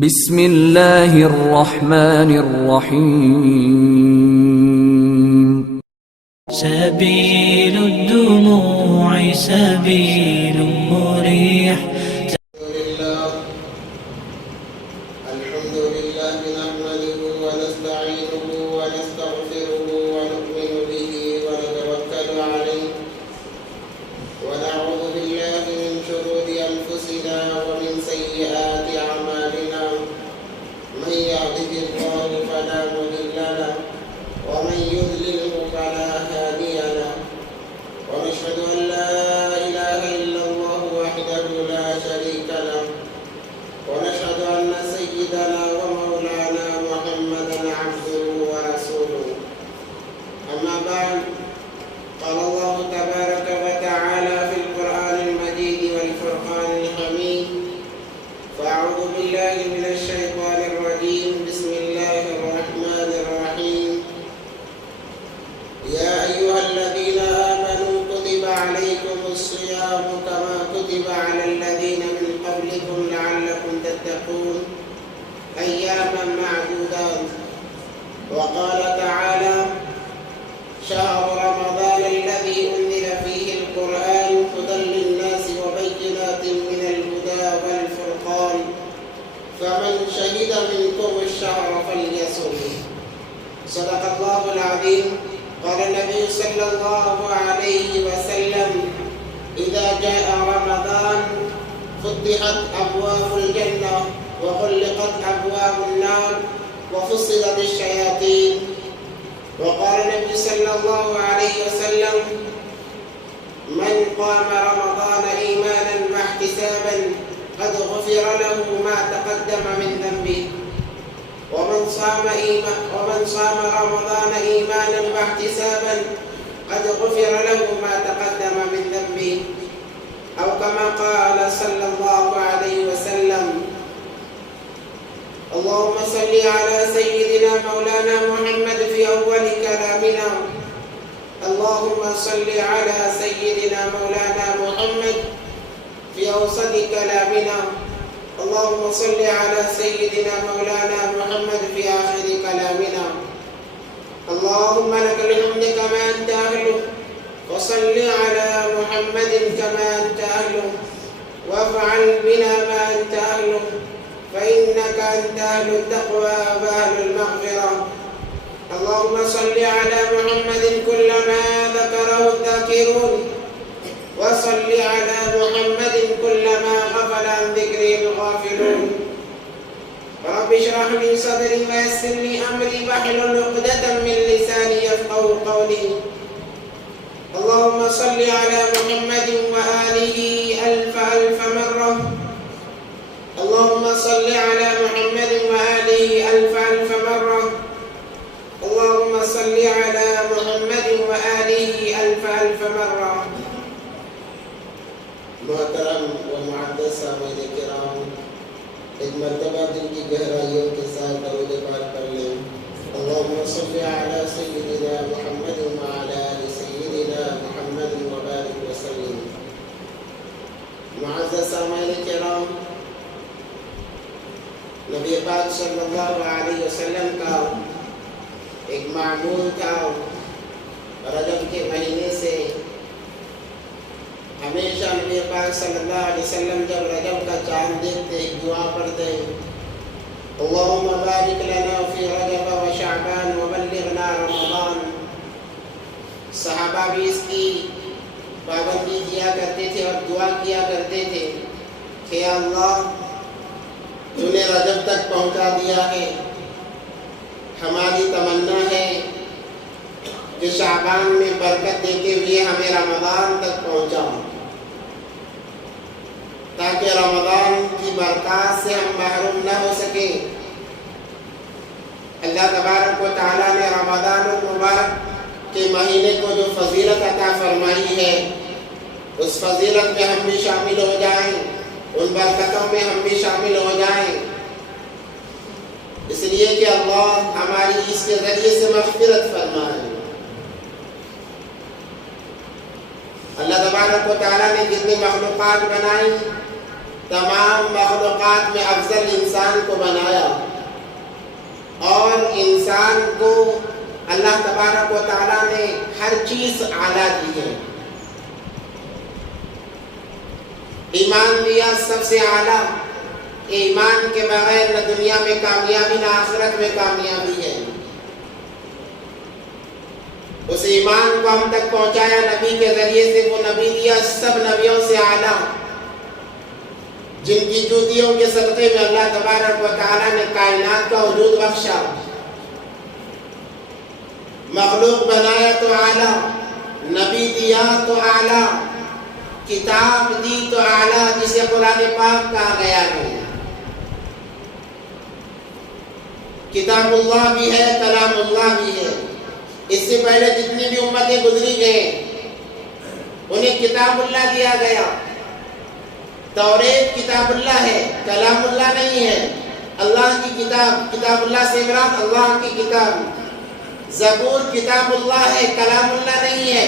بسم اللہ الرحمن الرحیم سبيل الدموع سبيل مريح. الحمد لله نحمده ونستعينه ونستغفره ونؤمن به ونتوكل عليه ونعوذ بالله من شرور أنفسنا ومن سيئات أعمالنا من يهده الله فلا مضل له ومن يضلله فلا هادي له ونشهد أن لا إله إلا الله وحده لا شريك له ونشهد أن سيدنا ومولانا محمدا عبده ورسوله. أما بعد، قال الله تبارك وتعالى في القرآن المجيد والفرقان الحميد: فأعوذ بالله من الشيطان الرجيم. بسم الله الرحمن الرحيم. يا أيها الذين آمنوا كتب عليكم الصيام كما كتب على الذين من قبلكم لعلكم تتقون أياما معدودات. وقال تعالى: شهر رمضان الذي أنزل فيه القرآن هدى للناس وبينات من الهدى والفرقان فمن شهد منكم الشهر فليصم. صدق الله العظيم. قال النبي صلى الله عليه وسلم: إذا جاء رمضان فتحت أبواب الجنة وغلقت أبواب النار وفصلت الشياطين. وقال النبي صلى الله عليه وسلم: من قام رمضان إيمانا واحتسابا قد غفر له ما تقدم من ذنبه ومن صام رمضان إيمانا واحتسابا قد غفر له ما تقدم من ذنبه أو كما قال صلى الله عليه وسلم. اللهم صل على سيدنا مولانا محمد في أول كلامنا. اللهم صل على سيدنا مولانا محمد في أوسط كلامنا. اللهم صل على سيدنا مولانا محمد في آخر كلامنا. اللهم لك الحمد كما أنت أهله وصل على محمد كما أنت أهله وافعل بنا ما أنت أهله فإنك أنت أهل التقوى وأهل المغفرة. اللهم صل على محمد كلما ذكره الذاكرون وصل على محمد كلما غفل عن ذكره الغافلون. رب اشرح لي صدري ويسر لي أمري واحلل عقدة من لساني يفقهوا قولي. اللهم صل على محمد وآله ألف ألف مرة. اللهم صل على محمد وآله ألف ألف مرة. اللهم صل على محمد وآله ألف ألف مرة. محترم و معزز سامعین کرام، ایک مرتبہ دل کی گہرائیوں کے ساتھ درود پاک پڑھ لیں. اللهم صل على سيدنا محمد وعلى آل سيدنا محمد وبارك وسلم. معزز سامعین کرام، نبی پاک صلی اللہ علیہ وسلم کا ایک معمول تھا، رجب کے مہینے سے ہمیشہ نبی پاک صلی اللہ علیہ وسلم جب رجب کا چاند دیکھتے ایک دعا پڑھتے: اللہم بارک لنا فی رجب و شعبان وبلغنا رمضان. صحابہ بھی اس کی پابندی کیا کرتے تھے اور دعا کیا کرتے تھے کہ اللہ تو نے رجب تک پہنچا دیا ہے، ہماری تمنا ہے کہ شعبان میں برکت دیتے ہوئے ہمیں رمضان تک پہنچاؤ، تاکہ رمضان کی برکات سے ہم محروم نہ ہو سکیں. اللہ تبارک و تعالیٰ نے رمضان المبارک کے مہینے کو جو فضیلت عطا فرمائی ہے، اس فضیلت میں ہم بھی شامل ہو جائیں، ان برکتوں میں ہم بھی شامل ہو جائیں، اس لیے کہ اللہ ہماری اس کے ذریعے سے مغفرت فرمائے. اللہ تبارک و تعالیٰ نے جتنی مخلوقات بنائی تمام مخلوقات میں افضل انسان کو بنایا، اور انسان کو اللہ تبارک و تعالیٰ نے ہر چیز اعلیٰ دی ہے۔ ایمان دیا سب سے اعلیٰ، ایمان کے بغیر نہ دنیا میں کامیابی نہ آخرت میں کامیابی ہے۔ اس ایمان کو ہم تک پہنچایا نبی کے ذریعے سے، وہ نبی دیا سب نبیوں سے اعلیٰ، جن کی جوتیوں کے صدقے میں اللہ تبارک و تعالیٰ نے کائنات کا وجود بخشا، مخلوق بنایا تو اعلیٰ، نبی دیا تو اعلیٰ، کتاب دی تو اعلیٰ جسے قرآن پاک کہا گیا ہے۔ کتاب اللہ بھی ہے، کلام اللہ بھی ہے۔ اس سے پہلے جتنی بھی امتیں گزری گئے انہیں کتاب اللہ دیا گیا۔ توریت کتاب اللہ ہے، کلام اللہ نہیں ہے، اللہ کی کتاب، کتاب اللہ سے مراد اللہ کی کتاب۔ زبور کتاب اللہ ہے، کلام اللہ نہیں ہے۔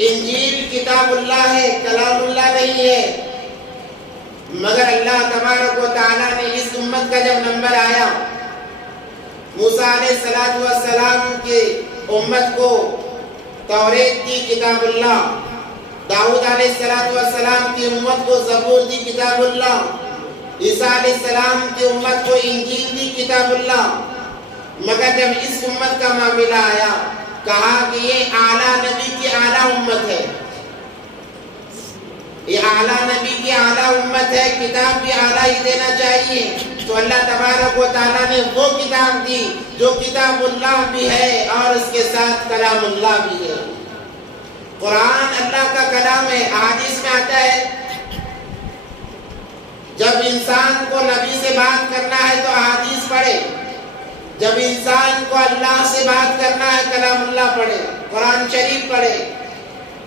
انجیل کتاب اللہ ہے، کلام اللہ نہیں ہے۔ مگر اللہ تبارک و تعالیٰ نے اس امت کا جب نمبر آیا، موسیٰ علیہ السلام کی امت کو توریت دی کتاب اللہ، داؤد علیہ السلام کی امت کو زبور دی کتاب اللہ، عیسیٰ علیہ السلام کی امت کو انجیل دی کتاب اللہ۔ مگر جب اس امت کا معاملہ آیا، کہا کہ یہ اعلیٰ نبی کی اعلیٰ امت ہے، یہ اعلیٰ نبی کی اعلیٰ امت ہے، کتاب بھی اعلیٰ ہی دینا چاہیے۔ تو اللہ تبارک و تعالیٰ نے وہ کتاب دی جو کتاب اللہ بھی ہے اور اس کے ساتھ کلام اللہ بھی ہے۔ قرآن اللہ کا کلام ہے۔ احادیث میں آتا ہے جب انسان کو نبی سے بات کرنا ہے تو احادیث پڑھے، جب انسان کو اللہ سے بات کرنا ہے کلام اللہ پڑھے، قرآن شریف پڑھے،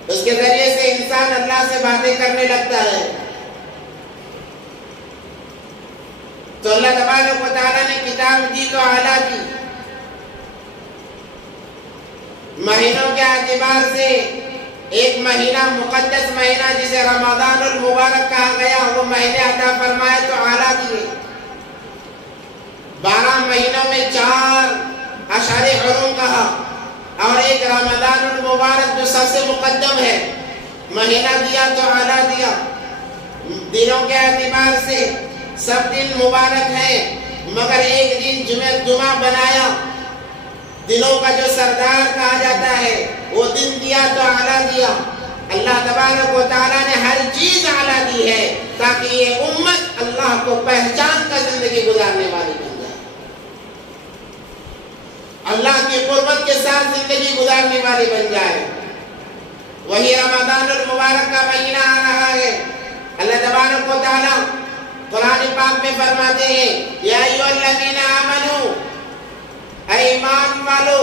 اس کے ذریعے سے انسان اللہ سے باتیں کرنے لگتا ہے۔ تو اللہ تبارک و تعالیٰ نے کتاب دی تو اعلیٰ دی۔ مہینوں کے اعتبار سے ایک مہینہ مقدس مہینہ جسے رمضان المبارک کہا گیا، وہ مہینے عطا فرمائے تو اعلیٰ دیے۔ 12 مہینوں میں 4 اشہر حرم کہا، اور ایک رمضان المبارک جو سب سے مقدم ہے مہینہ دیا تو اعلیٰ دیا۔ دنوں کے اعتبار سے سب دن مبارک ہیں، مگر ایک دن جمعہ بنایا، دنوں کا جو سردار کہا جاتا ہے، وہ دن دیا تو اعلیٰ دیا۔ اللہ تبارک و تعالیٰ نے ہر چیز اعلیٰ دی ہے تاکہ یہ امت اللہ کو پہچان کر زندگی گزارنے والی بن جائے، اللہ کی قربت کے ساتھ زندگی گزارنے والی بن جائے۔ وہی رمضان المبارک کا مہینہ آ رہا ہے۔ اللہ تبارک و تعالیٰ قرآن پاک میں فرماتے ہیں، یا ایھا الذین آمنوا، اے ایمان والو،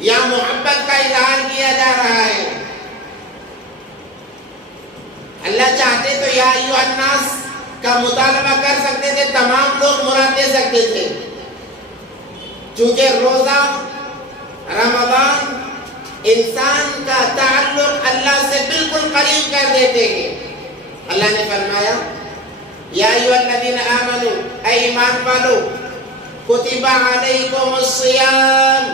یا محبت کا اظہار کیا جا رہا ہے۔ اللہ چاہتے تو یا ایھا الناس کا مطالبہ کر سکتے تھے، تمام لوگ مراد دے سکتے تھے، چونکہ روزہ رمضان انسان کا تعلق اللہ سے بالکل قریب کر دیتے ہیں۔ اللہ نے فرمایا، یا ایھا الذین آمنوا، اے ایمان والو، کتب علیکم الصیام،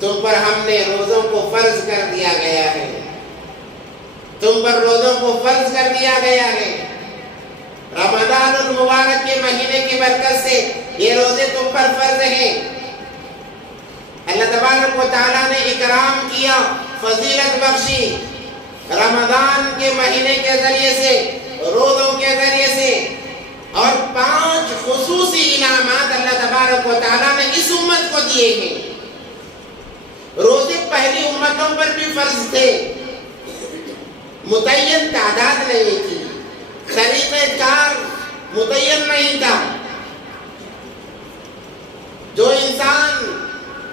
تم پر ہم نے روزوں کو فرض کر دیا گیا ہے، تم پر روزوں کو فرض کر دیا گیا ہے۔ رمضان المبارک کے مہینے کی برکت سے یہ روزے تم پر فرض ہیں۔ اللہ تبارک و تعالیٰ نے اکرام کیا، فضیلت بخشی، رمضان کے مہینے کے ذریعے سے، روزوں کے ذریعے سے، اور 5 خصوصی انعامات اللہ تبارک و تعالیٰ نے اس امت کو دیے ہیں۔ روزے پہلی امتوں پر بھی فرض تھے، متعین تعداد نہیں تھی، طریقہ کار متعین نہیں تھا۔ جو انسان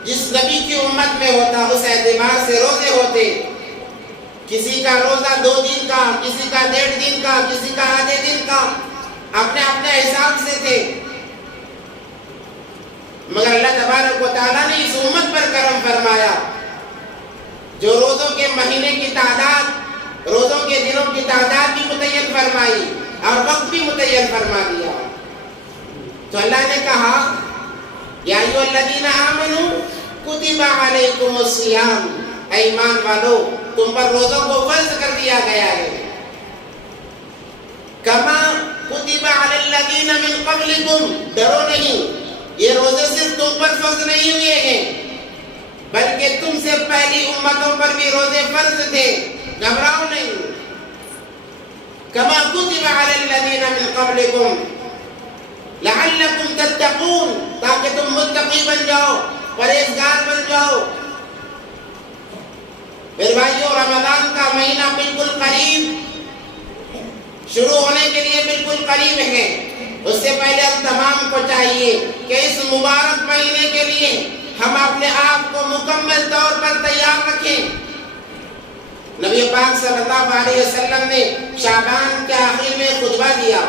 جس نبی کی امت میں ہوتا اس اعتبار سے روزے ہوتے، کسی کا روزہ 2 دن کا، کسی کا 1.5 دن کا، کسی کا آدھے دن کا، اپنے اپنے حساب سے تھے۔ مگر اللہ تبارک و تعالیٰ نے اس امت پر کرم فرمایا، جو روزوں کے مہینے کی تعداد، روزوں کے دنوں کی تعداد بھی متعین فرمائی اور وقت بھی متعین فرما دیا۔ تو اللہ نے کہا یا ایھا الذین آمنوا کتب علیکم الصیام، اے ایمان والو تم پر روزوں کو فرض کر دیا گیا ہے، کما کتب علی الذین من قبلکم، ڈرو نہیں، یہ روزے صرف تم پر فرض نہیں ہوئے ہیں بلکہ تم سے پہلی امتوں پر بھی روزے فرض تھے، گھبراؤ نہیں، کما کتب علی الذین من قبلکم لعلکم تتقون، تاکہ تم متقی بن جاؤ، پرہیزگار بن جاؤ۔ پھر بھائیو رمضان کا مہینہ بالکل قریب، شروع ہونے کے لیے بالکل قریب ہے۔ اس سے پہلے ہم تمام کو چاہیے کہ اس مبارک مہینے کے لیے ہم اپنے آپ کو مکمل طور پر تیار رکھیں۔ نبی پاک صلی اللہ علیہ وسلم نے شعبان کے آخر میں خطبہ دیا،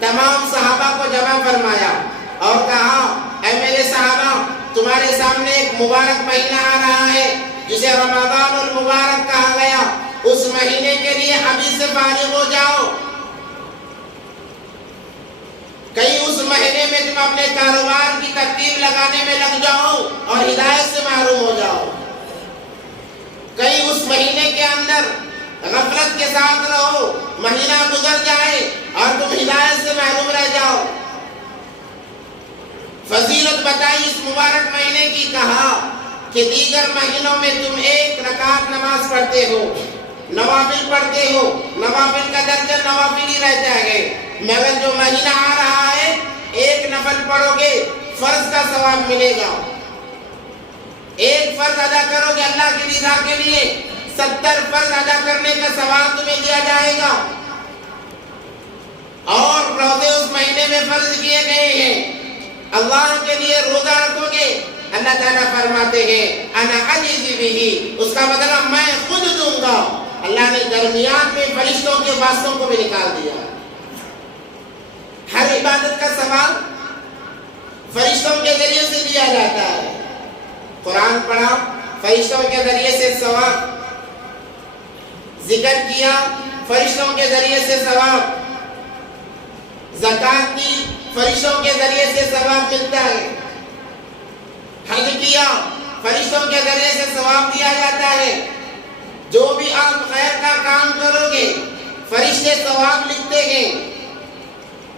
تمام صحابہ کو جمع فرمایا اور کہا اے میرے صحابہ، تمہارے سامنے ایک مبارک مہینہ آ رہا ہے جسے رمضان المبارک کہا گیا، اس مہینے کے لیے ابھی سے فارغ ہو جاؤ، کہیں اس مہینے میں تم اپنے کاروبار کی ترتیب لگانے میں لگ جاؤ اور ہدایت سے محروم ہو جاؤ، کہیں اس مہینے کے اندر غفلت کے ساتھ رہو، مہینہ گزر جائے اور تم ہدایت سے محروم رہ جاؤ۔ فضیلت بتائی اس مبارک مہینے کی، کہا کہ دیگر مہینوں میں تم ایک رکعت نماز پڑھتے ہو، نوافل پڑھتے ہو، نوافل کا درجہ نوافل ہی رہتا ہے، مگر جو مہینہ آ رہا ہے ایک نفل پڑھو گے فرض کا ثواب ملے گا، ایک فرض ادا کرو گے اللہ کی رضا کے لیے 70 فرض ادا کرنے کا ثواب تمہیں دیا جائے گا۔ اور روزے اس مہینے میں فرض کیے گئے ہیں، اللہ کے لیے روزہ رکھو گے، اللہ تعالیٰ فرماتے ہیں انا اجزی بہ، اس کا بدلہ میں خود دوں گا۔ اللہ نے درمیان میں فرشتوں کے واسطوں کو بھی نکال دیا، ہر عبادت کا ثواب فرشتوں کے ذریعے سے دیا جاتا ہے، قرآن پڑھا فرشتوں کے ذریعے سے ثواب، ذکر کیا فرشتوں کے ذریعے سے ثواب، زکات کی فرشتوں کے ذریعے سے ثواب ملتا ہے، حج کیا فرشتوں کے ذریعے سے ثواب دیا جاتا ہے، جو بھی آپ خیر کا کام کرو گے فرشتے ثواب لکھتے ہیں،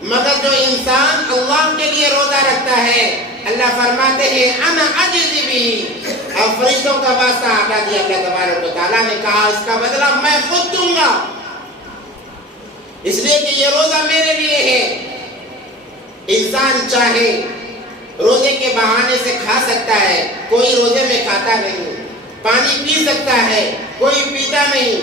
مگر جو انسان اللہ کے لیے روزہ رکھتا ہے اللہ فرماتے ہیں انا اجزی بہ، اور فرشتوں کا واسطہ ہٹا دیا اللہ تبارک و تعالیٰ نے کہا اس کا بدلہ میں خود دوں گا، اس لیے کہ یہ روزہ میرے لیے ہے۔ انسان چاہے روزے کے بہانے سے کھا سکتا ہے، کوئی روزے میں کھاتا نہیں، پانی پی سکتا ہے، کوئی پیتا نہیں،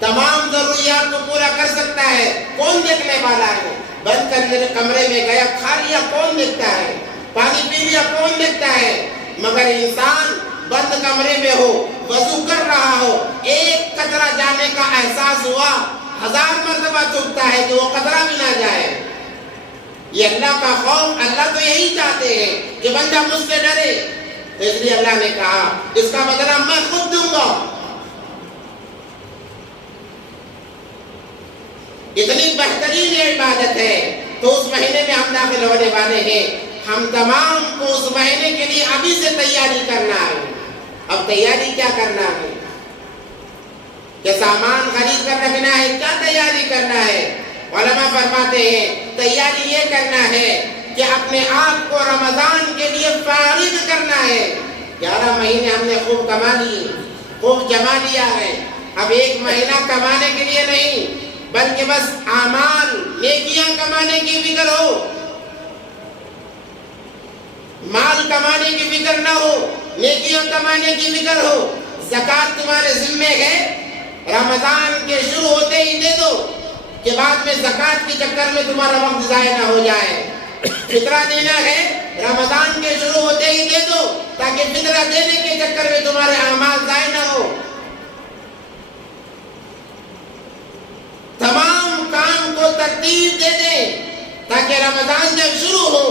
تمام ضروریات کو پورا کر سکتا ہے، کون دیکھنے والا ہے؟ بند کمرے میں گیا کھا لیا، کون دیکھتا ہے؟ پانی پی لیا، کون دیکھتا ہے؟ مگر انسان بند کمرے میں ہو، وضو کر رہا ہو، ایک قطرہ جانے کا احساس ہوا، 1000 مرتبہ چوکتا ہے کہ وہ قطرہ بھی نہ جائے۔ یہ اللہ کا خوف، اللہ تو یہی چاہتے ہیں کہ بندہ مجھ سے ڈرے، اس لیے اللہ نے کہا اس کا بدلہ میں خود دوں گا۔ اتنی بہترین یہ عبادت ہے، تو اس مہینے میں ہم داخل ہونے والے ہیں، ہم تمام کو اس مہینے کے لیے ابھی سے تیاری کرنا ہے۔ اب تیاری کیا کرنا ہے؟ کہ سامان خرید کر رکھنا ہے، کیا تیاری کرنا ہے؟ علماء فرماتے ہیں تیاری یہ کرنا ہے کہ اپنے آپ کو رمضان کے لیے فارغ کرنا ہے۔ 11 مہینے ہم نے خوب کما لیے، خوب جما لیا ہے، اب ایک مہینہ کمانے کے لیے نہیں بلکہ بس اعمال نیکیاں کمانے کی فکر ہو، مال کمانے کی فکر نہ ہو، نیکیاں کمانے کی فکر ہو۔ زکوٰۃ تمہارے ذمے ہے، رمضان کے شروع ہوتے ہی دے دو کہ بعد میں زکوٰۃ کے چکر میں تمہارا وقت ضائع نہ ہو جائے۔ فطرہ دینا ہے، رمضان کے شروع ہوتے ہی دے دو تاکہ فطرہ دینے کے چکر میں تمہارے اعمال ضائع نہ ہو۔ تمام کام کو ترتیب دے دیں تاکہ رمضان جب شروع ہو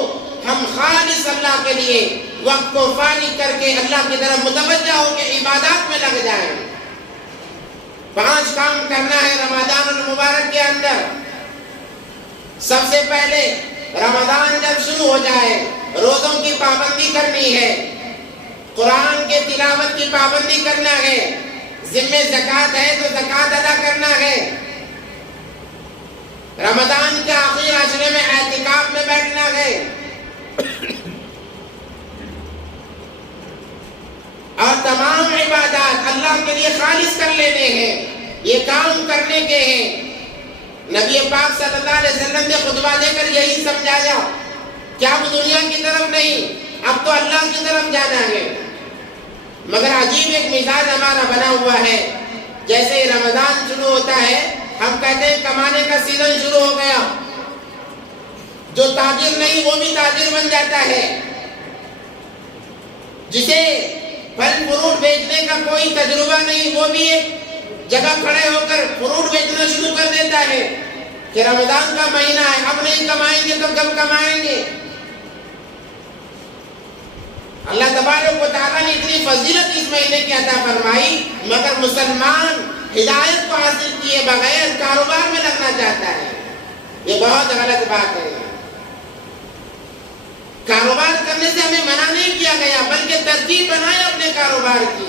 ہم خالص اللہ کے لیے وقت کو فارغ کر کے اللہ کی طرف متوجہ ہو کے عبادات میں لگ جائیں۔ 5 کام کرنا ہے رمضان المبارک کے اندر۔ سب سے پہلے رمضان جب شروع ہو جائے روزوں کی پابندی کرنی ہے، قرآن کے تلاوت کی پابندی کرنا ہے، ذمہ زکوٰۃ ہے تو زکوٰۃ ادا کرنا ہے، رمضان کے آخری عشرے میں اعتکاف میں بیٹھنا ہے، اور تمام عبادات اللہ کے لیے خالص کر لینے ہیں۔ یہ کام کرنے کے ہیں۔ نبی پاک صلی اللہ علیہ وسلم نے خطبہ دے کر یہی سمجھایا کہ اب دنیا کی طرف نہیں، اب تو اللہ کی طرف جانا ہے۔ مگر عجیب ایک مزاج ہمارا بنا ہوا ہے، جیسے رمضان شروع ہوتا ہے ہم کہتے ہیں کمانے کا سیزن شروع ہو گیا، جو تاجر نہیں وہ بھی تاجر بن جاتا ہے، جسے پھل فروٹ بیچنے کا کوئی تجربہ نہیں وہ بھی ایک جگہ کھڑے ہو کر فروٹ بیچنا شروع کر دیتا ہے کہ رمضان کا مہینہ ہے، اب نہیں کمائیں گے تو کب کمائیں گے۔ اللہ تبارک و تعالیٰ نے اتنی فضیلت اس مہینے کی عطا فرمائی، مگر مسلمان ہدایت کو حاصل کیے بغیر کاروبار میں لگنا چاہتا ہے۔ یہ بہت غلط بات ہے۔ کاروبار کرنے سے ہمیں منع نہیں کیا گیا، بلکہ ترتیب بنائے اپنے کاروبار کی۔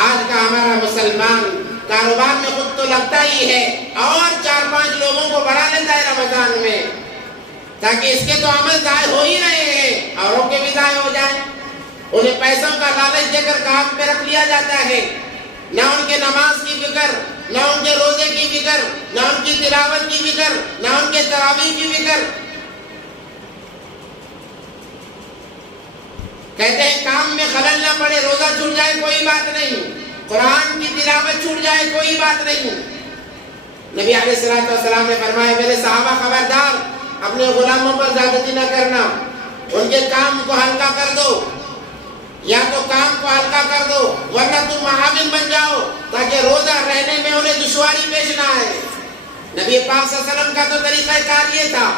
آج کا ہمارا مسلمان کاروبار میں خود تو لگتا ہی ہے اور 4-5 لوگوں کو بڑھا لیتا ہے رمضان میں، تاکہ اس کے تو عمل ضائع ہو ہی رہے ہیں، اوروں کے بھی ضائع ہو جائیں۔ انہیں پیسوں کا لالچ دے کر کام پہ رکھ لیا جاتا ہے، نہ ان کے نماز کی فکر، نہ ان کے روزے کی فکر، نہ ان کی تلاوت کی فکر، نہ ان کے تراویح کی فکر۔ کہتے ہیں کام میں خلل نہ پڑے، روزہ چھوٹ جائے کوئی بات نہیں، قرآن کی تلاوت چھوٹ جائے کوئی بات نہیں۔ نبی علیہ السلام نے فرمایا میرے صحابہ خبردار، اپنے غلاموں پر زیادتی نہ کرنا، ان کے کام کو ہلکا کر دو، یا تو کام کو ہلکا کر دو ورنہ تم معاون بن جاؤ تاکہ روزہ رہنے میں انہیں دشواری پیش نہ آئے۔ نبی پاک صلی اللہ علیہ وسلم کا تو طریقہ کار یہ تھا،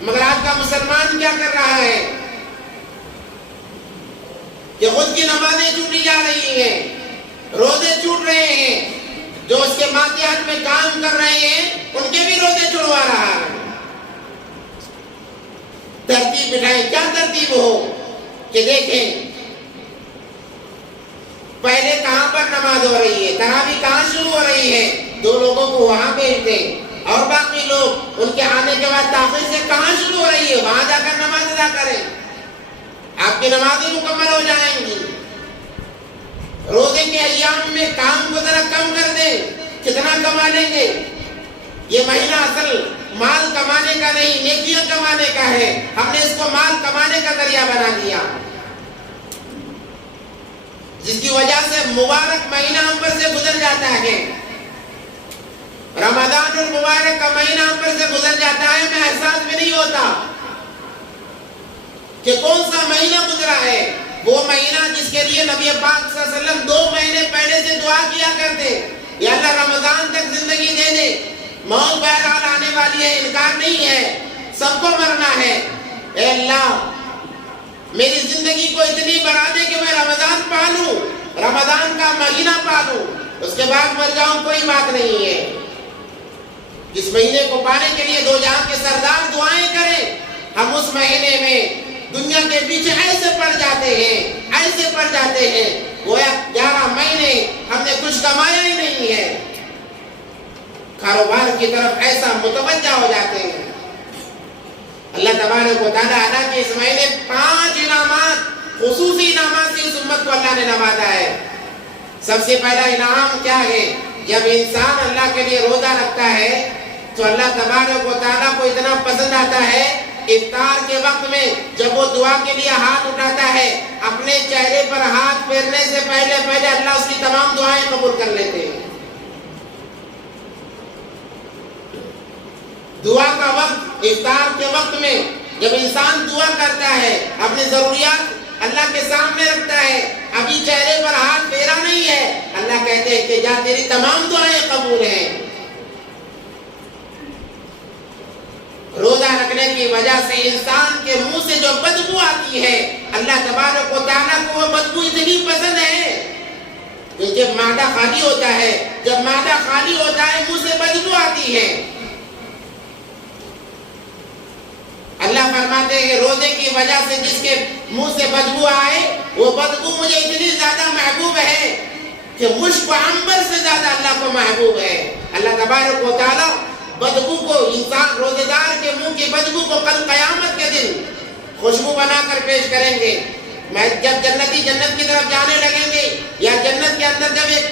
مگر آج کا مسلمان کیا کر رہا ہے کہ خود کی نمازیں چھوٹی جا رہی ہیں، روزے چھوٹ رہے ہیں، جو اس کے ماتحت میں کام کر رہے ہیں ان کے بھی روزے چھڑوا رہا ہے۔ ترتیب بٹھائیں، کیا ترتیب ہو کہ دیکھیں پہلے کہاں پر نماز ہو رہی ہے، تراویح کہاں شروع ہو رہی ہے، 2 لوگوں کو وہاں بھیج دیں، اور باقی لوگ ان کے آنے کے بعد تاخیر سے کہاں شروع ہو رہی ہے وہاں جا کر نماز ادا کریں، آپ کی نمازیں مکمل ہو جائیں گی۔ روزے کے ایام میں کام کو ذرا کم کر دیں، کتنا کما لیں گے؟ یہ مہینہ اصل مال کمانے کا نہیں، نیکیاں کمانے کا ہے، ہم نے اس کو مال کمانے کا ذریعہ بنا دیا، جس کی وجہ سے مبارک مہینہ ہم پر سے گزر جاتا ہے۔ رمضان المبارک کا مہینہ ہم پر سے گزر جاتا ہے، میں احساس بھی نہیں ہوتا کہ کون سا مہینہ گزرا ہے۔ وہ مہینہ جس کے لیے نبی پاک صلی اللہ علیہ وسلم 2 مہینے پہلے سے دعا کیا کرتے، یا اللہ رمضان تک زندگی دے دے، موت بہرحال آنے والی ہے، انکار نہیں ہے، سب کو مرنا ہے، اے اللہ میری زندگی کو اتنی بڑھا دے کہ میں رمضان پالوں، رمضان کا مہینہ پالوں، اس کے بعد مر جاؤں کوئی بات نہیں ہے۔ جس مہینے کو پانے کے لیے 2 جہاں کے سردار دعائیں کریں، ہم اس مہینے میں دنیا کے پیچھے ایسے پڑ جاتے ہیں گویا 11 مہینے ہم نے کچھ کمایا ہی نہیں ہے، کاروبار کی طرف ایسا متوجہ ہو جاتے ہیں۔ اللہ تبارک و تعالیٰ عطا کے اس مہینے 5 انعامات، خصوصی انعامات سے اس امت کو اللہ نے نوازا ہے۔ سب سے پہلا انعام کیا ہے؟ جب انسان اللہ کے لیے روزہ رکھتا ہے تو اللہ تبارک و تعالیٰ کو اتنا پسند آتا ہے، افطار کے وقت میں جب وہ دعا کے لیے ہاتھ اٹھاتا ہے، اپنے چہرے پر ہاتھ پھیرنے سے پہلے اللہ اس کی تمام دعائیں قبول کر لیتے ہیں۔ دعا کا وقت، افطار کے وقت میں جب انسان دعا کرتا ہے، اپنی ضروریات اللہ کے سامنے رکھتا ہے، ابھی چہرے پر ہاتھ پھیرا نہیں ہے، اللہ کہتے ہیں کہ جا تیری تمام دعائیں قبول ہیں۔ روزہ رکھنے کی وجہ سے انسان کے منہ سے جو بدبو آتی ہے، اللہ تبارک و تعالیٰ کو وہ بدبو اتنی پسند ہے کہ جب معدہ خالی ہوتا ہے، منہ سے بدبو آتی ہے۔ اللہ فرماتے ہیں روزے کی وجہ سے جس کے منہ سے بدبو آئے، وہ بدبو مجھے اتنی زیادہ محبوب ہے کہ مشک و عنبر سے زیادہ اللہ کو محبوب ہے۔ اللہ تبارک و تعالیٰ بدبو کو، انسان روزے دار کے منہ کی بدبو کو کل قیامت کے دن خوشبو بنا کر پیش کریں گے۔ جب جنتی جنت کی طرف جانے لگیں گے یا جنت کے اندر جب ایک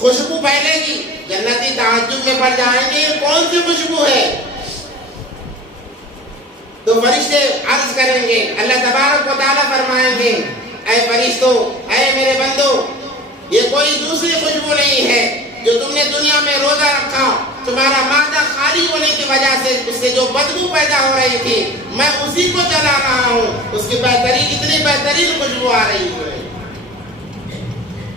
خوشبو پھیلے گی، جنتی تعجب میں پڑ جائیں گے یہ کون سی خوشبو ہے؟ تو فرشتے عرض کریں گے، اللہ تبارک و تعالیٰ فرمائیں گے اے فرشتوں، اے میرے بندو، یہ کوئی دوسری خوشبو نہیں ہے جو تم نے دنیا میں روزہ رکھا، تمہارا معدہ خالی ہونے کی وجہ سے اس سے جو بدبو پیدا ہو رہی تھی، میں اسی کو جلا رہا ہوں، اس کی بہترین، اتنی بہترین خوشبو آ رہی ہے۔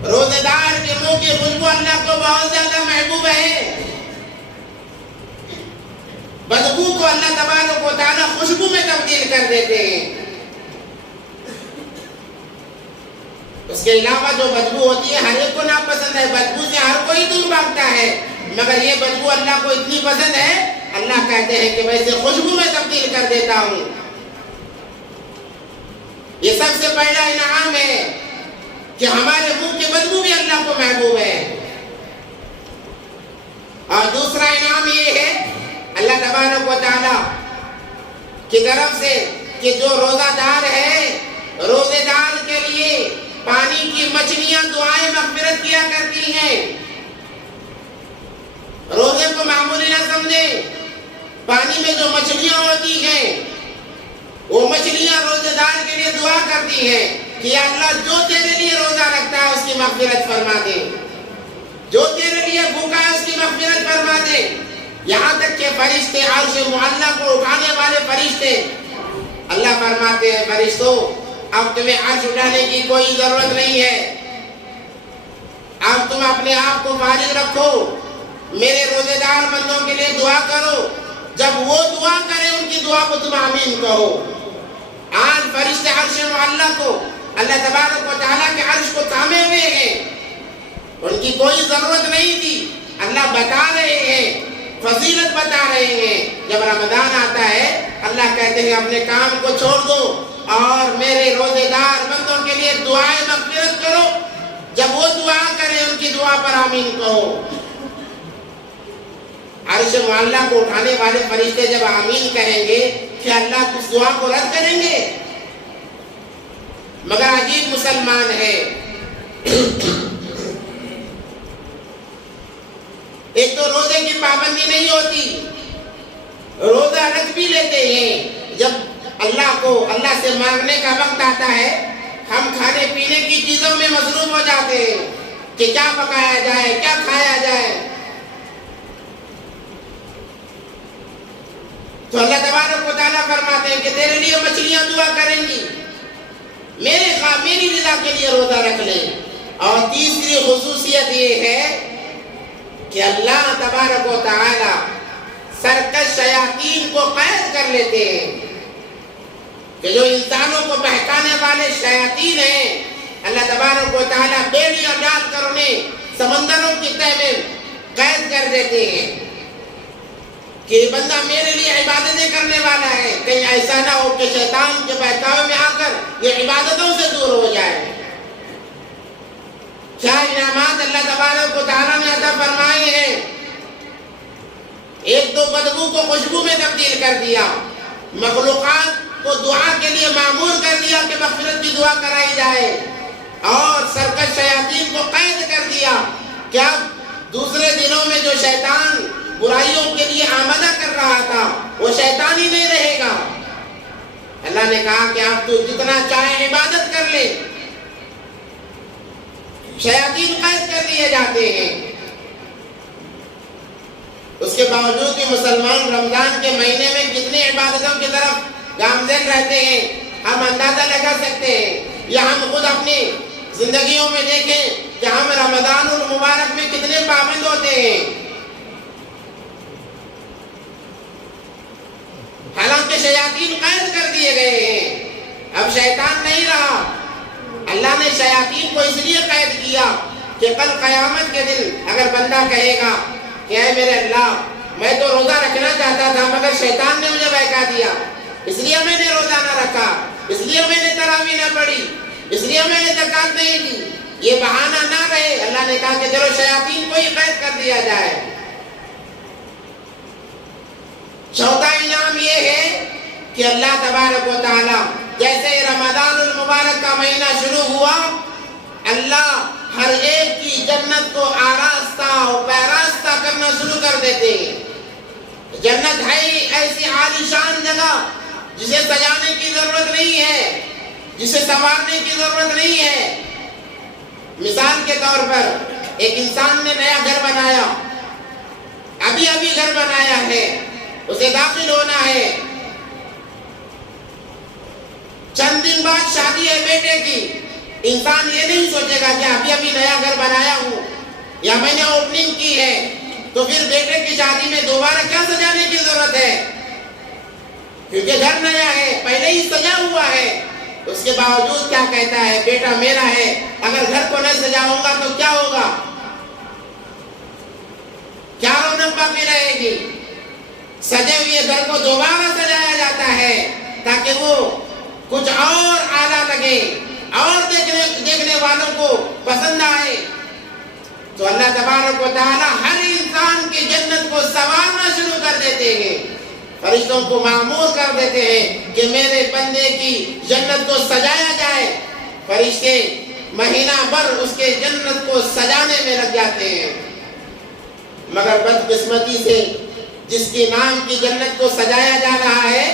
روزے دار کے منہ کی خوشبو اللہ کو بہت زیادہ محبوب ہے۔ بدبو کو اللہ تبارک و تعالیٰ خوشبو میں تبدیل کر دیتے ہیں۔ اس کے علاوہ جو بدبو ہوتی ہے ہر ایک کو ناپسند ہے، بدبو سے ہر کوئی دور بھاگتا ہے، مگر یہ بدبو اللہ کو اتنی پسند ہے، اللہ کہتے ہیں کہ میں اسے خوشبو میں تبدیل کر دیتا ہوں۔ یہ سب سے پہلا انعام ہے کہ ہمارے منہ کی بدبو بھی اللہ کو محبوب ہے۔ اور دوسرا انعام یہ ہے اللہ تبارک و تعالیٰ کی طرف سے کہ جو روزہ دار ہے، روزے دار کے لیے پانی کی مچھلیاں دعائیں مغفرت کیا کرتی ہیں۔ روزے کو معمولی نہ سمجھیں، پانی میں جو مچھلیاں ہوتی ہیں وہ مچھلیاں روزے دار کے لیے دعا کرتی ہیں کہ اللہ جو تیرے لیے روزہ رکھتا ہے اس کی مغفرت فرما دے، جو تیرے لیے بھوکا ہے اس کی مغفرت فرما دے۔ یہاں تک کہ فرشتے، عرش معلیٰ کو اٹھانے والے فرشتے، اللہ فرماتے ہیں فرشتوں اب تمہیں عرش اٹھانے کی کوئی ضرورت نہیں ہے، اب تم اپنے آپ کو فارغ رکھو، میرے روزے دار بندوں کے لیے دعا کرو، جب وہ دعا کرے ان کی دعا کو تم آمین کہو۔ آج فرشتے عرش معلیٰ کو، اللہ تبارک و تعالیٰ کے عرش کو تھامے ہوئے ہیں، ان کی کوئی ضرورت نہیں تھی، اللہ بتا رہے ہیں، فضیلت بتا رہے ہیں۔ جب رمضان آتا ہے اللہ کہتے ہیں اپنے کام کو چھوڑ دو اور میرے روزے دار بندوں کے لیے دعائیں مغفرت کرو، جب وہ دعا کریں ان کی دعا پر آمین کہو۔ عرش معلیٰ کو اٹھانے والے فرشتے جب آمین کہیں گے کہ اللہ اس دعا کو رد کریں گے؟ مگر عجیب مسلمان ہے، ایک تو روزے کی پابندی نہیں ہوتی، روزہ رکھ بھی لیتے ہیں، جب اللہ سے مانگنے کا وقت آتا ہے ہم کھانے پینے کی چیزوں میں مصروف ہو جاتے ہیں کہ کیا پکایا جائے، کیا کھایا جائے۔ تو اللہ تبارک و تعالیٰ فرماتے ہیں کہ تیرے لیے مچھلیاں دعا کریں گی، میری رضا کے لیے روزہ رکھ لیں۔ اور تیسری خصوصیت یہ ہے کہ اللہ تبارک و تعالیٰ سرکش شیاطین کو قید کر لیتے ہیں، کہ جو انسانوں کو بہکانے والے شیاطین ہیں، اللہ تبارک و تعالیٰ بیڑیاں ڈال کر انہیں سمندروں کی تہہ میں قید کر دیتے ہیں کہ یہ بندہ میرے لیے عبادتیں کرنے والا ہے، کہیں ایسا نہ ہو کہ شیطان کے بہکاوے میں آ کر یہ عبادتوں سے دور ہو جائے۔ کیا انعامات اللہ تبارک و تعالیٰ نے عطا فرمائے ہیں۔ ایک تو بدبو کو خوشبو میں تبدیل کر دیا، مخلوقات کو دعا کے لیے معمور کر دیا کہ مغفرت کی دعا کرائی جائے، اور سرکش شیاطین کو قید کر دیا کہ اب دوسرے دنوں میں جو شیطان برائیوں کے لیے آمدہ کر رہا تھا وہ شیطان ہی نہیں رہے گا۔ اللہ نے کہا کہ آپ تو جتنا چاہے عبادت کر لے، شیاطین قید کر دیے جاتے ہیں۔ اس کے باوجود بھی مسلمان رمضان کے مہینے میں کتنی عبادتوں کی طرف گامزن رہتے ہیں ہم اندازہ لگا سکتے ہیں، یا ہم خود اپنی زندگیوں میں دیکھیں کہ ہم رمضان المبارک میں کتنے پابند ہوتے ہیں۔ حالانکہ شیاطین قید کر دیے گئے ہیں، اب شیطان نہیں رہا۔ اللہ نے شیاطین کو اس لیے قید کیا کہ کل قیامت کے دن اگر بندہ کہے گا کہ اے میرے اللہ میں تو روزہ رکھنا چاہتا تھا مگر شیطان نے مجھے بہکا دیا، اس لیے میں نے روزہ نہ رکھا، اس لیے میں نے تراویح نہ پڑھی، اس لیے میں نے زکات نہیں دی، یہ بہانہ نہ رہے۔ اللہ نے کہا کہ چلو شیاطین کو ہی قید کر دیا جائے۔ چوتھا انعام یہ ہے کہ اللہ تبارک و تعالی جیسے رمضان المبارک کا مہینہ شروع ہوا، اللہ ہر ایک کی جنت کو آراستہ و پیراستہ کرنا شروع کر دیتے ہیں۔ جنت ہے ایسی عالیشان جگہ جسے سجانے کی ضرورت نہیں ہے، جسے سنوارنے کی ضرورت نہیں ہے۔ مثال کے طور پر ایک انسان نے نیا گھر بنایا، ابھی گھر بنایا ہے، اسے داخل ہونا ہے، چند دن بعد شادی ہے بیٹے کی، انسان یہ نہیں سوچے گا کہ ابھی نیا گھر بنایا ہوں یا میں نے اوپننگ کی ہے تو پھر بیٹے کی شادی میں دوبارہ کیا سجانے کی ضرورت ہے، کیونکہ گھر نیا ہے، پہلے ہی سجا ہوا ہے۔ اس کے باوجود کیا کہتا ہے، بیٹا میرا ہے، اگر گھر کو نہیں سجاؤں گا تو کیا ہوگا، کیا رونق باقی رہے گی۔ سجے ہوئے گھر کو دوبارہ سجایا جاتا ہے تاکہ وہ کچھ اور اعلیٰ لگے اور دیکھنے والوں کو پسند آئے۔ تو اللہ تبارک و تعالی ہر انسان کی جنت کو سنوارنا شروع کر دیتے ہیں، فرشتوں کو مأمور کر دیتے ہیں کہ میرے بندے کی جنت کو سجایا جائے۔ فرشتے مہینہ بھر اس کے جنت کو سجانے میں لگ جاتے ہیں، مگر بدقسمتی سے جس کے نام کی جنت کو سجایا جا رہا ہے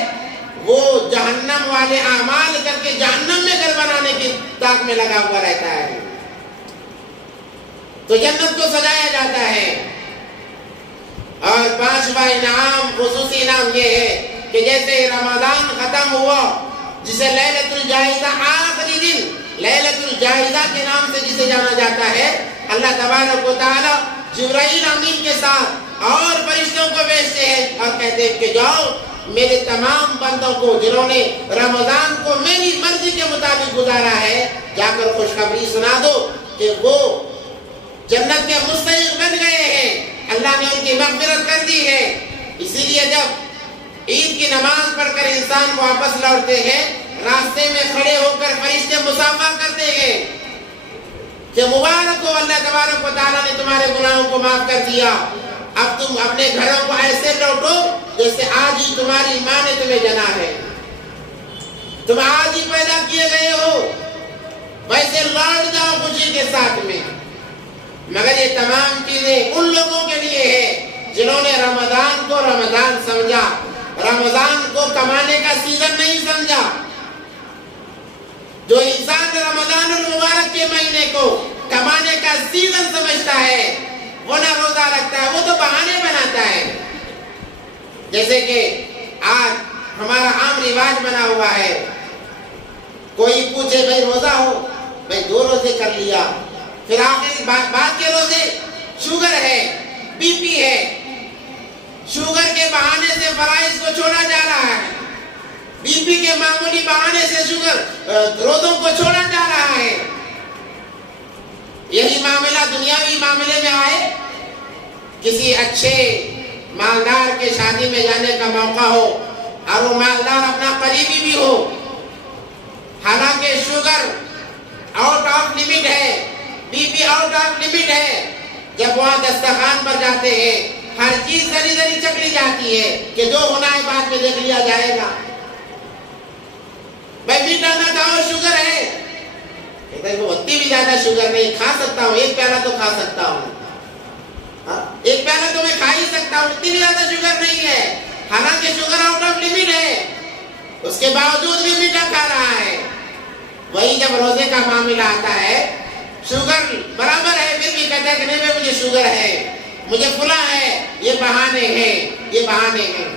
وہ جہنم والے اعمال کر کے جہنم میں گھر بنانے کی تاک میں لگا ہوا رہتا ہے۔ تو جنت کو سجایا جاتا ہے۔ اور پانچواں انعام، خصوصی انعام یہ ہے کہ جیسے رمضان ختم ہوا، جسے لیلۃ الجائزہ، آخری دن لیلۃ الجائزہ کے نام سے جسے جانا جاتا ہے، اللہ تبارک و تعالی جبرائیل امین کے ساتھ اور فرشتوں کو بھیجتے ہیں اور کہتے ہیں کہ جاؤ میرے تمام بندوں کو جنہوں نے رمضان کو میری مرضی کے مطابق گزارا ہے، جا کر خوشخبری سنا دو کہ وہ جنت کے مستحق بن گئے ہیں، اللہ نے ان کی مغفرت کر دی ہے۔ اسی لیے جب عید کی نماز پڑھ کر انسان واپس لوٹتے ہیں، راستے میں کھڑے ہو کر فرشتے مصافحہ کرتے ہیں کہ مبارک ہو، اللہ تبارک و تعالیٰ نے تمہارے گناہوں کو معاف کر دیا، اب تم اپنے گھروں کو ایسے لوٹو جیسے آج ہی تمہاری ماں نے تمہیں جنا ہے، تم آج ہی پیدا کیے گئے ہو، ویسے لوٹ جاؤ خوشی کے ساتھ میں۔ مگر یہ تمام چیزیں ان لوگوں کے لیے ہے جنہوں نے رمضان کو رمضان سمجھا، رمضان کو کمانے کا سیزن نہیں سمجھا۔ جو انسان رمضان المبارک کے مہینے کو کمانے کا سیزن سمجھتا ہے وہ نہ روزہ رکھتا ہے، وہ تو بہانے بناتا ہے۔ جیسے کہ آج ہمارا عام رواج بنا ہوا ہے، کوئی پوچھے بھائی روزہ ہو، بھائی 2 روزے کر لیا، پھر آخری بعد کے روزے شوگر ہے، بی پی ہے، شوگر کے بہانے سے فرائض کو چھوڑا جا رہا ہے، بی پی کے معمولی بہانے سے روزوں کو چھوڑا جا رہا ہے۔ یہی معاملہ دنیاوی معاملے میں آئے، کسی اچھے مالدار کے شادی میں جانے کا موقع ہو اور وہ مالدار اپنا قریبی بھی ہو، حالانکہ شوگر آؤٹ آف لیمٹ ہے، B P out of limit ہے، جب وہاں دسترخوان پر جاتے ہیں ہر چیز ذری ذری چکھ لی جاتی ہے کہ جو ہونا ہے بعد میں دیکھ لیا جائے گا۔ بھائی میٹھا نہ کھاؤ، شوگر ہے، کہتا ہے وہ اتنی بھی زیادہ شوگر نہیں، کھا سکتا ہوں، 1 پیالہ تو کھا سکتا ہوں، 1 پیالہ تو میں کھا ہی سکتا ہوں، اتنی بھی زیادہ شوگر نہیں ہے، حالانکہ شوگر آؤٹ آف لیمٹ ہے، اس کے باوجود بھی میٹھا کھا رہا ہے۔ وہی جب روزے کا معاملہ آتا ہے، شوگر برابر ہے پھر بھی کہتا ہے کہ نہیں مجھے شوگر ہے، مجھے فلاں ہے، یہ بہانے ہیں، یہ بہانے ہیں۔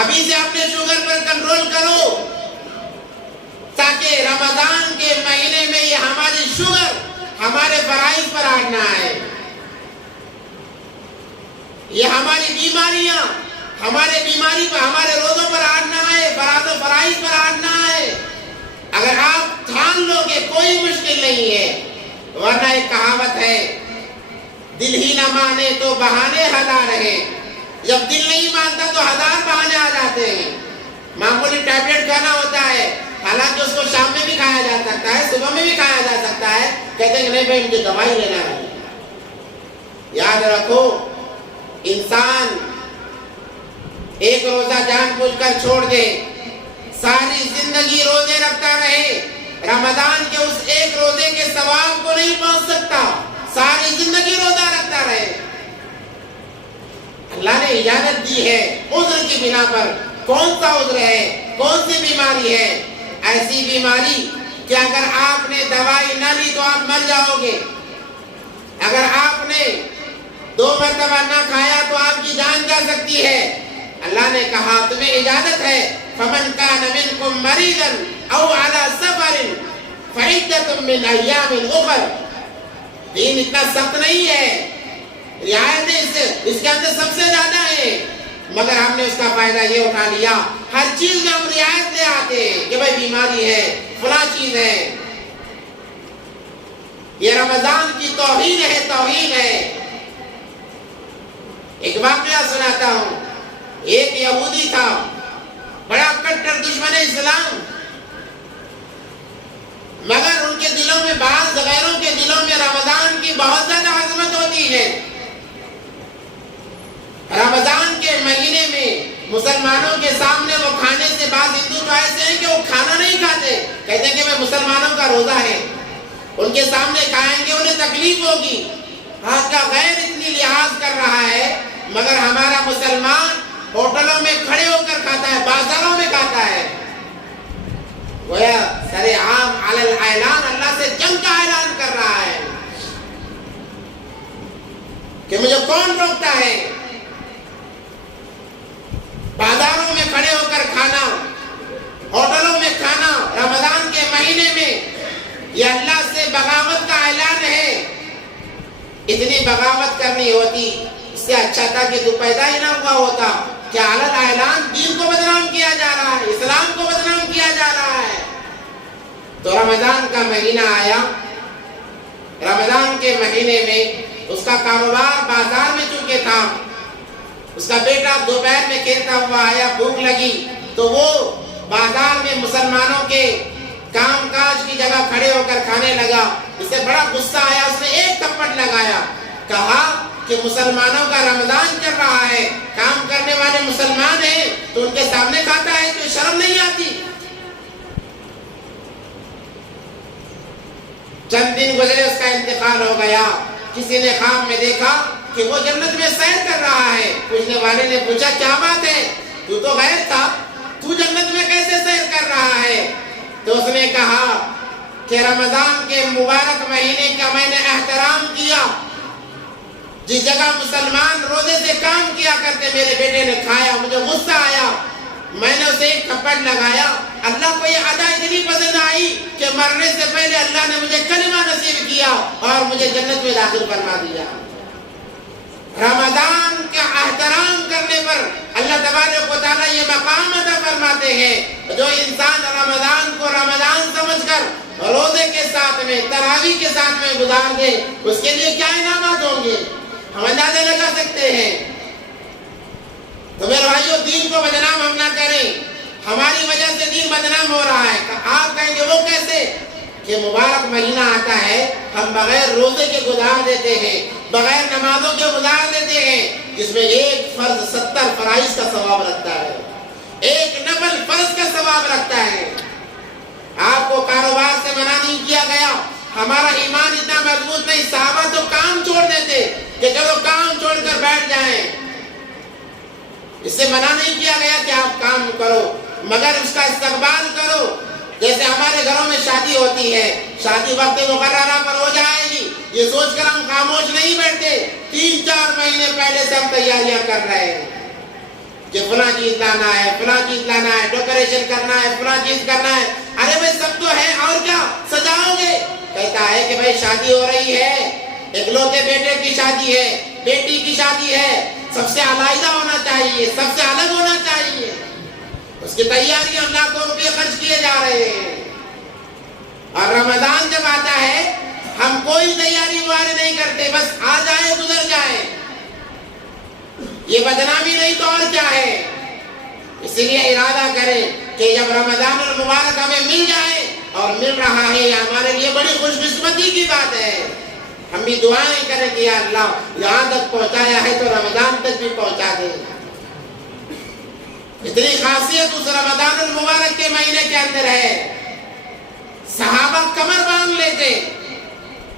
ابھی سے اپنے شوگر پر کنٹرول کرو تاکہ رمضان کے مہینے میں یہ ہماری شوگر ہمارے فرائض پر آڑ نہ آئے، یہ ہماری بیماریاں ہمارے بیماری پر، ہمارے روزوں پر آڑ نہ آئے، فراز و فرائض پر آڑ نہ آئے۔ اگر آپ ٹھان لو کہ کوئی مشکل نہیں ہے، ورنہ ایک کہاوت ہے، دل ہی نہ مانے تو بہانے ہزار ہیں۔ جب دل نہیں مانتا تو ہزار بہانے آ جاتے ہیں۔ معمولی ٹیبلٹ کھانا ہوتا ہے، حالانکہ اس کو شام میں بھی کھایا جا سکتا ہے، صبح میں بھی کھایا جا سکتا ہے، کہتے ہیں کہ نہیں بھائی مجھے دوائی لینا ہے۔ یاد رکھو، انسان ایک روزہ جان بوجھ کر چھوڑ دے، ساری زندگی روزے رکھتا رہے، رمضان کے اس ایک روزے کے ثواب کو نہیں پہنچ سکتا، ساری زندگی روزہ رکھتا رہے۔ اللہ نے اجازت دی ہے عذر کی بنا پر۔ کون سا عذر ہے؟ کون سی بیماری ہے؟ ایسی بیماری کہ اگر آپ نے دوائی نہ لی تو آپ مر جاؤ گے، اگر آپ نے 2 مرتبہ نہ کھایا تو آپ کی جان جا سکتی ہے۔ اللہ نے کہا تمہیں اجازت ہے، فَمَنْ كَانَ مِنْكُمْ مَرِيضًا أَوْ عَلَى سَفَرٍ فَعِدَّةٌ مِّنْ أَيَّامٍ أُخَرَ۔ دین اتنا سخت نہیں ہے، رعایتیں اس کے اندر سب سے زیادہ ہیں، مگر ہم نے اس کا فائدہ یہ اٹھا لیا، ہر چیز میں ہم رعایت لے آتے ہیں کہ بھائی بیماری ہے، فلاں چیز ہے۔ یہ رمضان کی توہین ہے، توہین ہے۔ ایک واقعہ سناتا ہوں۔ ایک یہودی تھا، بڑا کٹر دشمن اسلام، مگر ان کے دلوں میں، بعض غیروں کے دلوں میں رمضان کی بہت زیادہ عظمت ہوتی ہے۔ رمضان کے مہینے میں مسلمانوں کے سامنے وہ کھانے سے، بعض ہندو تو ایسے ہیں کہ وہ کھانا نہیں کھاتے، کہتے ہیں کہ میں مسلمانوں کا روزہ ہے، ان کے سامنے کھائیں گے انہیں تکلیف ہوگی۔ آج کا غیر اتنی لحاظ کر رہا ہے، مگر ہمارا مسلمان ہوٹلوں میں کھڑے ہو کر کھاتا ہے، بازاروں میں کھاتا ہے۔ گویا سر عام علی الاعلان اللہ سے جنگ کا اعلان کر رہا ہے کہ مجھے کون روکتا ہے۔ بازاروں میں کھڑے ہو کر کھانا، ہوٹلوں میں کھانا رمضان کے مہینے میں، یہ اللہ سے بغاوت کا اعلان ہے۔ اتنی بغاوت کرنی ہوتی، اس سے اچھا تھا کہ تو پیدا ہی نہ ہوا ہوتا۔ کیا اعلان اعلان دین کو بدنام کیا جا رہا ہے، اسلام کو بدنام کیا جا رہا ہے۔ تو رمضان کا مہینہ آیا، رمضان کے مہینے میں اس کا کاروبار بازار میں چونکہ تھا، اس کا بیٹا دوپہر میں کھیلتا ہوا آیا، بھوک لگی تو وہ بازار میں مسلمانوں کے کام کاج کی جگہ کھڑے ہو کر کھانے لگا۔ اسے بڑا غصہ آیا، اس نے ایک تھپڑ لگایا، کہا کہ مسلمانوں کا رمضان چل رہا ہے، کام کرنے والے مسلمان ہیں تو ان کے سامنے کھاتا ہے، تو شرم نہیں آتی؟ چند دن گزرے، اس کا انتقال ہو گیا۔ کسی نے خواب میں دیکھا کہ وہ جنت میں سیر کر رہا ہے۔ پوچھنے والے نے پوچھا کیا بات ہے، تو غیر تھا، تو جنت میں کیسے سیر کر رہا ہے؟ تو اس نے کہا کہ رمضان کے مبارک مہینے کا میں نے احترام کیا، جس جگہ مسلمان روزے سے کام کیا کرتے میرے بیٹے نے کھایا، مجھے غصہ آیا، میں نے اسے ایک تھپڑ لگایا۔ اللہ کو یہ ادا اتنی پسند آئی کہ مرنے سے پہلے اللہ نے مجھے کلمہ نصیب کیا اور مجھے جنت میں داخل فرما دیا۔ رمضان کا احترام کرنے پر اللہ تبارک و تعالیٰ یہ مقام عطا فرماتے ہیں۔ جو انسان رمضان کو رمضان سمجھ کر روزے کے ساتھ میں، تراویح کے ساتھ میں گزار دے، اس کے لیے کیا انعامات ہوں گے ہم اندازے لگا سکتے ہیں۔ تو میرے بھائیو، دین کو بدنام ہم نہ کریں، ہماری وجہ سے دین بدنام ہو رہا ہے۔ آپ کہیں گے وہ کیسے؟ کہ مبارک مہینہ آتا ہے، ہم بغیر روزے کے گزار دیتے ہیں، بغیر نمازوں کے گزار دیتے ہیں، جس میں ایک فرض 70 فرائض کا ثواب رکھتا ہے، ایک نفل فرض کا ثواب رکھتا ہے۔ آپ کو کاروبار سے منع نہیں کیا گیا، ہمارا ایمان اتنا مضبوط نہیں، صحابہ تو کام چھوڑ دیتے کہ چلو کام چھوڑ کر بیٹھ جائیں، اس سے منع نہیں کیا گیا کہ آپ کام کرو، مگر اس کا استقبال کرو۔ جیسے ہمارے گھروں میں شادی ہوتی ہے، شادی وقت مقررہ پر ہو جائے گی، یہ سوچ کر ہم خاموش نہیں بیٹھتے، 3-4 مہینے پہلے سے ہم تیاریاں کر رہے ہیں کہ فلاں چیز لانا ہے، فلاں چیز لانا ہے، ڈیکوریشن کرنا ہے، فلاں چیز کرنا ہے۔ ارے بھائی سب تو ہے، اور کیا سجاؤ گے؟ کہتا ہے کہ بھائی شادی ہو رہی ہے، اکلوتے بیٹے کی شادی ہے، بیٹی کی شادی ہے، سب سے علیحدہ ہونا چاہیے، سب سے الگ ہونا چاہیے. اس کی تیاریاں لاکھوں روپے خرچ کیے جا رہے ہیں. اور رمضان جب آتا ہے ہم کوئی تیاری وغیرہ نہیں کرتے، بس آ جائے گزر جائے. یہ بدنامی نہیں تو اور کیا ہے. اس لیے ارادہ کریں کہ جب رمضان المبارک ہمیں مل جائے اور مل رہا ہے، یہ ہمارے لیے بڑی خوش قسمتی کی بات ہے. ہم بھی دعائیں کریں کہ یا اللہ یہاں تک پہنچایا ہے تو رمضان تک بھی پہنچا دیں. اتنی خاصیت اس رمضان المبارک کے مہینے کے اندر ہے. صحابہ کمر باندھ لیتے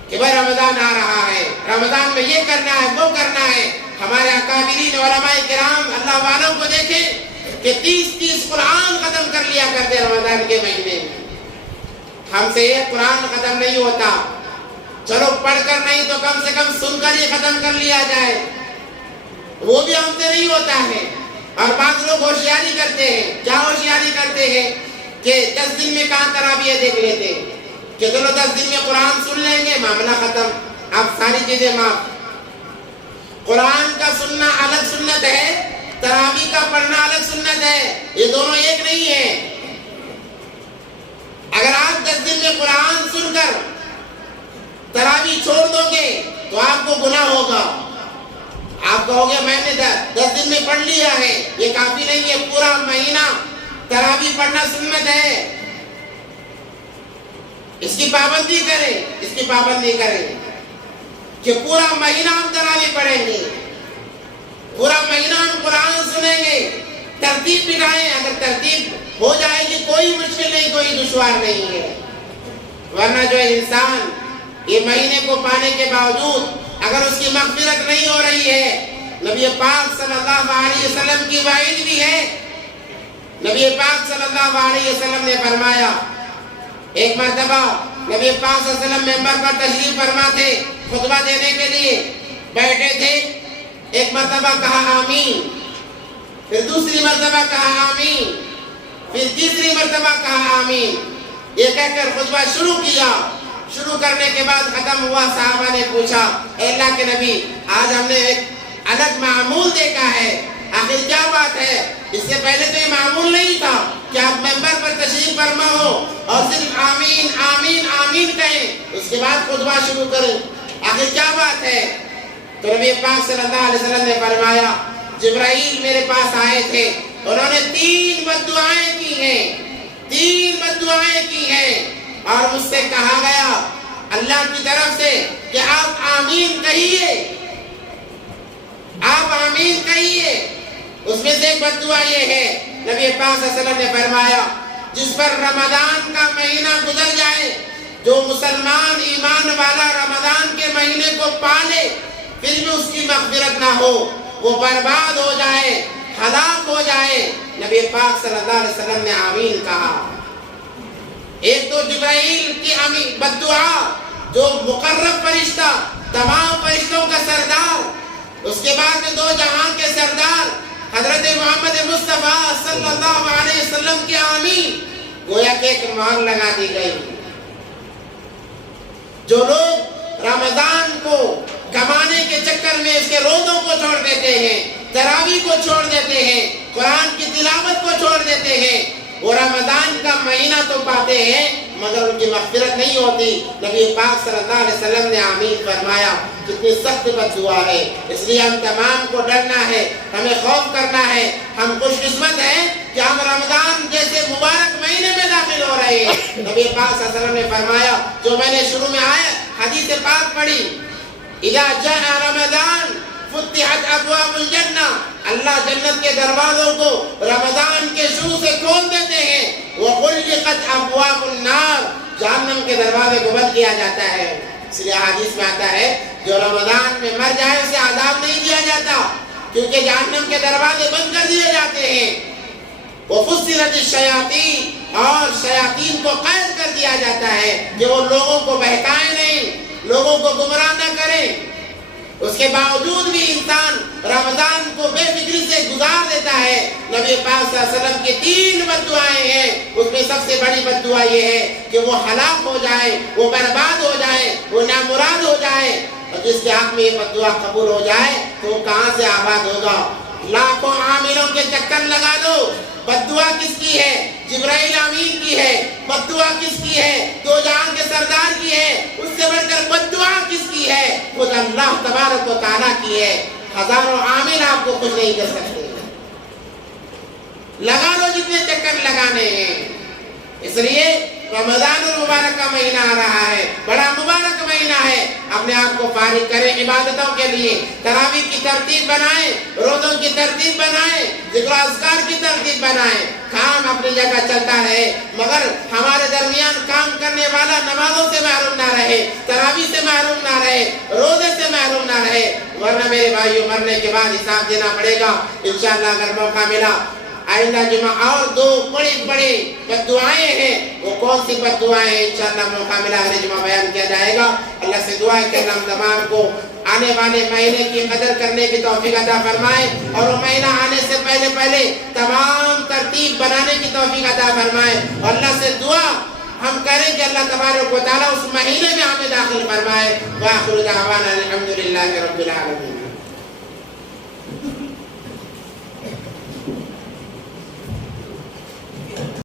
کہ بھائی رمضان آ رہا ہے، رمضان میں یہ کرنا ہے وہ کرنا ہے. ہمارے اکابرین علماء کرام اللہ والوں کو دیکھیں کہ 30 قرآن ختم کر لیا کرتے رمضان کے مہینے میں. ہم سے ایک قرآن ختم نہیں ہوتا، چلو پڑھ کر نہیں تو کم سے کم سن کر ہی ختم کر لیا جائے، وہ بھی ہم سے نہیں ہوتا ہے. اور بعض لوگ ہوشیاری کرتے ہیں. کیا ہوشیاری کرتے ہیں کہ 10 دن میں کہاں تراویح دیکھ لیتے ہیں کہ چلو 10 دن میں قرآن سن لیں گے، معاملہ ختم، اب ساری چیزیں معاف. قرآن کا سننا الگ سنت ہے، تراویح کا پڑھنا الگ سنت ہے. یہ دونوں ایک نہیں ہے. اگر آپ 10 دن میں قرآن سن کر تراویح چھوڑ دو گے تو آپ کو گناہ ہوگا. آپ کہو گے میں نے 10 دن میں پڑھ لیا ہے، یہ کافی نہیں ہے. پورا مہینہ تراویح پڑھنا سنت ہے. اس کی پابندی کریں، اس کی پابندی کریں کہ پورا مہینہ ہم تراویح پڑھیں گے، پورا مہینہ ہم قرآن سنیں گے. ترتیب بٹھائیں، اگر ترتیب ہو جائے گی کوئی مشکل نہیں، کوئی دشوار نہیں ہے. ورنہ جو انسان یہ مہینے کو پانے کے باوجود اگر اس کی مغفرت نہیں ہو رہی ہے، نبی پاک صلی اللہ علیہ وسلم کی وعید بھی ہے. نبی پاک صلی اللہ علیہ وسلم نے فرمایا، ایک مرتبہ نبی پاک صلی اللہ علیہ وسلم ممبر پر تشریف فرما تھے، خطبہ دینے کے لیے بیٹھے تھے. ایک مرتبہ کہا آمین، پھر دوسری مرتبہ کہا آمین، پھر تیسری مرتبہ کہا آمین. یہ کہہ کر خطبہ شروع کیا. شروع کرنے کے بعد ختم ہوا. صحابہ نے پوچھا اے اللہ کے نبی، آج ہم نے ایک الگ معمول دیکھا ہے، آخر کیا بات ہے؟ اس سے پہلے تو یہ معمول نہیں تھا کہ آپ ممبر پر تشریف فرما ہو اور صرف آمین آمین آمین کہیں، اس کے بعد خطبہ شروع کریں. آخر کیا بات ہے؟ تو نبی پاک صلی اللہ علیہ وسلم نے فرمایا، جبرائیل میرے پاس آئے تھے، انہوں نے 3 بددعائیں کی ہیں، 3 بددعائیں کی ہیں، اور مجھ سے کہا گیا اللہ کی طرف سے کہ آپ آمین کہیے، آپ آمین کہیے. اس میں سے ایک بددعا یہ ہے، نبی پاک صلی اللہ علیہ وسلم نے فرمایا، جس پر رمضان کا مہینہ گزر جائے، جو مسلمان ایمان والا رمضان کے مہینے کو پالے پھر بھی اس کی مغفرت نہ ہو، وہ برباد ہو جائے، ہلاک ہو جائے. نبی پاک صلی اللہ علیہ وسلم نے آمین کہا. ایک تو جبرائیل کی آمین بددعا، جو مقرب فرشتہ، تمام فرشتوں کا سردار، اس کے بعد میں 2 جہاں کے سردار حضرت محمد مصطفیٰ صلی اللہ علیہ وسلم کی آمین، گویا کہ ایک مہر لگا دی گئی. جو لوگ رمضان کو کمانے کے چکر میں اس کے روزوں کو چھوڑ دیتے ہیں، تراویح کو چھوڑ دیتے ہیں، قرآن کی تلاوت کو چھوڑ دیتے ہیں، وہ رمضان کا مہینہ تو پاتے ہیں مگر ان کی مغفرت نہیں ہوتی. نبی پاک صلی اللہ علیہ وسلم نے آمین فرمایا. کتنی سخت بددعا ہے. اس لیے ہم تمام کو ڈرنا ہے، ہمیں خوف کرنا ہے. ہم خوش قسمت ہیں کہ ہم رمضان جیسے مبارک مہینے میں داخل ہو رہے ہیں. نبی پاک صلی اللہ علیہ وسلم نے فرمایا، جو میں نے شروع میں آیا حدیث پاک پڑھی، اذا جاء رمضان فتحت ابواب الجنہ، اللہ جنت کے دروازوں کو رمضان کے شروع سے کھول دیتے ہیں. وغلقت ابواب النار، جہنم کے دروازے کو بند کیا جاتا ہے. اس لیے حدیث میں آتا ہے جو رمضان میں مر جائے اسے عذاب نہیں دیا جاتا، کیونکہ جہنم کے دروازے بند کر دیے جاتے ہیں. وفصلت الشیاطین، اور شیاطین کو قید کر دیا جاتا ہے کہ وہ لوگوں کو بہکائیں نہیں، لوگوں کو گمراہ نہ کریں. اس کے باوجود بھی انسان رمضان کو بے فکری سے گزار دیتا ہے. نبی پاک صلی اللہ علیہ وسلم کی 3 بددعائیں ہیں، اس میں سب سے بڑی بددعا یہ ہے کہ وہ ہلاک ہو جائے، وہ برباد ہو جائے، وہ نامراد ہو جائے. اور جس کے حق میں یہ بددعا قبول ہو جائے تو کہاں سے آباد ہوگا؟ لاکھوں عاملوں کے چکر لگا دو، بددعا کس کی ہے؟ جبرائیل امین کی ہے۔ بددعا کس کی ہے؟ دو جہان کے سردار کی ہے۔ اس سے بڑھ کر بددعا کس کی ہے؟ خود اللہ تبارک و تعالیٰ کی ہے۔ ہزاروں عامل آپ کو کچھ نہیں کر سکتے۔ لگا لو جتنے چکر لگانے ہیں۔ اس لیے رمضان المبارک کا مہینہ آ رہا ہے، بڑا مبارک مہینہ ہے۔ اپنے آپ کو فارغ کریں عبادتوں کے لیے، تراویح کی ترتیب بنائیں، روزوں کی ترتیب بنائیں، ذکر و اذکار کی ترتیب بنائیں۔ کام اپنی جگہ چلتا رہے، مگر ہمارے درمیان کام کرنے والا نمازوں سے محروم نہ رہے، تراویح سے محروم نہ رہے، روزے سے محروم نہ رہے، ورنہ میرے بھائیوں مرنے کے بعد حساب دینا پڑے گا انشاءاللہ۔ اگر موقع ملا آئندہ جمعہ اور دو بڑی بڑی بددعائیں ہیں، وہ کون سی بددعائیں ہیں انشاءاللہ موقع ملا اگلے جمعہ بیان کیا جائے گا۔ اللہ سے دعا ہے کہ اللہ ہم تمام کو آنے والے مہینے کی قدر کرنے کی توفیق عطا فرمائے، اور وہ مہینہ آنے سے پہلے تمام ترتیب بنانے کی توفیق عطا فرمائے۔ اور اللہ سے دعا ہم کریں کہ اللہ تبارک و تعالیٰ اس مہینے میں ہمیں داخل فرمائے۔ وآخر دعوانا الحمدللہ رب العالمین۔